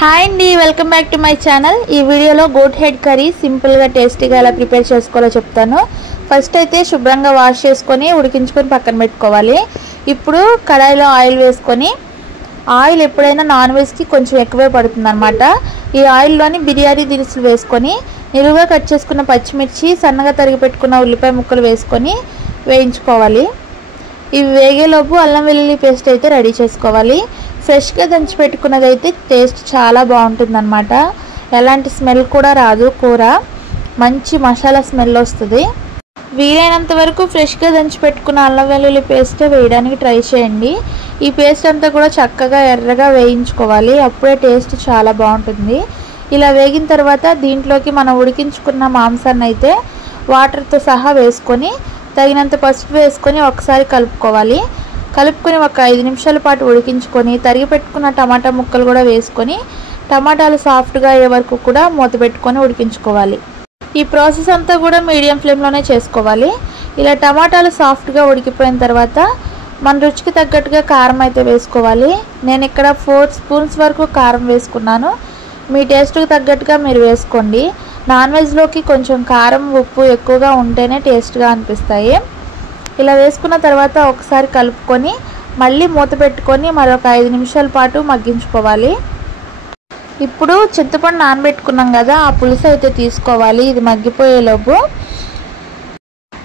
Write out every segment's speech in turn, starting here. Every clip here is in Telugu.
హాయ్ అండి, welcome back to my channel. ఈ వీడియోలో గోట్ హెడ్ కర్రీ సింపుల్గా టేస్టీగా ఎలా ప్రిపేర్ చేసుకోవాలో చెప్తాను. ఫస్ట్ అయితే శుభ్రంగా వాష్ చేసుకొని ఉడికించుకొని పక్కన పెట్టుకోవాలి. ఇప్పుడు కడాయిలో ఆయిల్ వేసుకొని, ఆయిల్ ఎప్పుడైనా నాన్ వెజ్కి కొంచెం ఎక్కువే పడుతుంది అనమాట. ఈ ఆయిల్లోని బిర్యానీ దినుసులు వేసుకొని, నిలువుగా కట్ చేసుకున్న పచ్చిమిర్చి, సన్నగా తరిగి పెట్టుకున్న ఉల్లిపాయ ముక్కలు వేసుకొని వేయించుకోవాలి. ఇవి వేగేలోపు అల్లం వెల్లుల్లి పేస్ట్ అయితే రెడీ చేసుకోవాలి. ఫ్రెష్గా దంచి పెట్టుకున్నది అయితే టేస్ట్ చాలా బాగుంటుందన్నమాట. ఎలాంటి స్మెల్ కూడా రాదు, కూర మంచి మసాలా స్మెల్ వస్తుంది. వీలైనంత వరకు ఫ్రెష్గా దంచి పెట్టుకున్న అల్లం వెల్లుల్లి పేస్ట్ వేయడానికి ట్రై చేయండి. ఈ పేస్ట్ అంతా కూడా చక్కగా ఎర్రగా వేయించుకోవాలి, అప్పుడే టేస్ట్ చాలా బాగుంటుంది. ఇలా వేగిన తర్వాత దీంట్లోకి మనం ఉడికించుకున్న మాంసాన్ని అయితే వాటర్తో సహా వేసుకొని, తగినంత పసుపు వేసుకొని ఒకసారి కలుపుకోవాలి. కలుపుకొని ఒక 5 నిమిషాల పాటు ఉడికించుకొని, తరిగి పెట్టుకున్న టమాటా ముక్కలు కూడా వేసుకొని, టమాటాలు సాఫ్ట్గా అయ్యే వరకు కూడా మూత పెట్టుకొని ఉడికించుకోవాలి. ఈ ప్రాసెస్ అంతా కూడా మీడియం ఫ్లేమ్లోనే చేసుకోవాలి. ఇలా టమాటాలు సాఫ్ట్గా ఉడికిపోయిన తర్వాత మన రుచికి తగ్గట్టుగా కారం అయితే వేసుకోవాలి. నేను ఇక్కడ 4 స్పూన్స్ వరకు కారం వేసుకున్నాను. మీ టేస్ట్కి తగ్గట్టుగా మీరు వేసుకోండి. నాన్ వెజ్లోకి కొంచెం కారం ఉప్పు ఎక్కువగా ఉంటేనే టేస్ట్గా అనిపిస్తాయి. ఇలా వేసుకున్న తర్వాత ఒకసారి కలుపుకొని మళ్ళీ మూత పెట్టుకొని మరొక 5 నిమిషాల పాటు మగ్గించుకోవాలి. ఇప్పుడు చింతపండు నానబెట్టుకున్నాం కదా, ఆ పులుసు అయితే తీసుకోవాలి. ఇది మగ్గిపోయేలోపు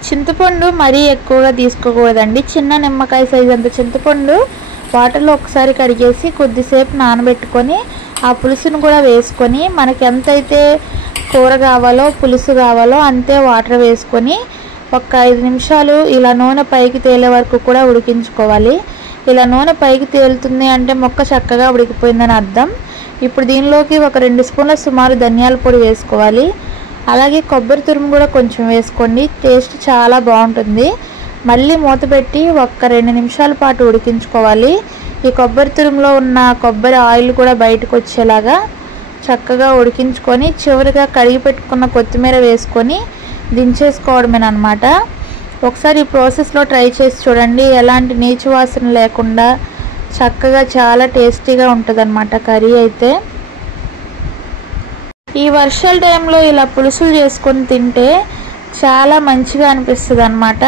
చింతపండు మరీ ఎక్కువగా తీసుకోకూడదండి. చిన్న నిమ్మకాయ సైజు అంత చింతపండు వాటర్లో ఒకసారి కడిగేసి కొద్దిసేపు నానబెట్టుకొని ఆ పులుసును కూడా వేసుకొని, మనకి ఎంతైతే కూర కావాలో పులుసు కావాలో అంతే వాటర్ వేసుకొని ఒక 5 నిమిషాలు ఇలా నూనె పైకి తేలే వరకు కూడా ఉడికించుకోవాలి. ఇలా నూనె పైకి తేలుతుంది అంటే మొక్క చక్కగా ఉడికిపోయిందని అర్థం. ఇప్పుడు దీనిలోకి ఒక 2 స్పూన్ల సుమారు ధనియాల పొడి వేసుకోవాలి. అలాగే కొబ్బరి తురుము కూడా కొంచెం వేసుకోండి, టేస్ట్ చాలా బాగుంటుంది. మళ్ళీ మూత పెట్టి ఒక 2 నిమిషాల పాటు ఉడికించుకోవాలి. ఈ కొబ్బరి తురుములో ఉన్న కొబ్బరి ఆయిల్ కూడా బయటకు వచ్చేలాగా చక్కగా ఉడికించుకొని, చివరిగా కడిగి పెట్టుకున్న కొత్తిమీర వేసుకొని దించేసుకోవడమేనమాట. ఒకసారి ఈ ప్రాసెస్లో ట్రై చేసి చూడండి. ఎలాంటి నీచు వాసన లేకుండా చక్కగా చాలా టేస్టీగా ఉంటుందన్నమాట కర్రీ అయితే. ఈ వర్షాల టైంలో ఇలా పులుసులు చేసుకొని తింటే చాలా మంచిగా అనిపిస్తుంది అన్నమాట.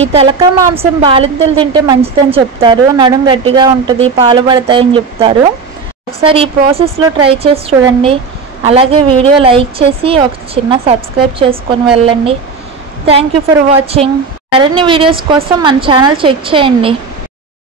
ఈ తలక మాంసం బాలింతలు తింటే మంచిదని చెప్తారు, నడుం గట్టిగా ఉంటుంది, పాలు పడతాయని చెప్తారు. ఒకసారి ఈ ప్రాసెస్లో ట్రై చేసి చూడండి. అలాగే వీడియో లైక్ చేసి ఒక చిన్న సబ్స్క్రైబ్ చేసుకొని వెళ్ళండి. Thank you for watching. మరిన్ని వీడియోస్ కోసం మన ఛానల్ చెక్ చేయండి.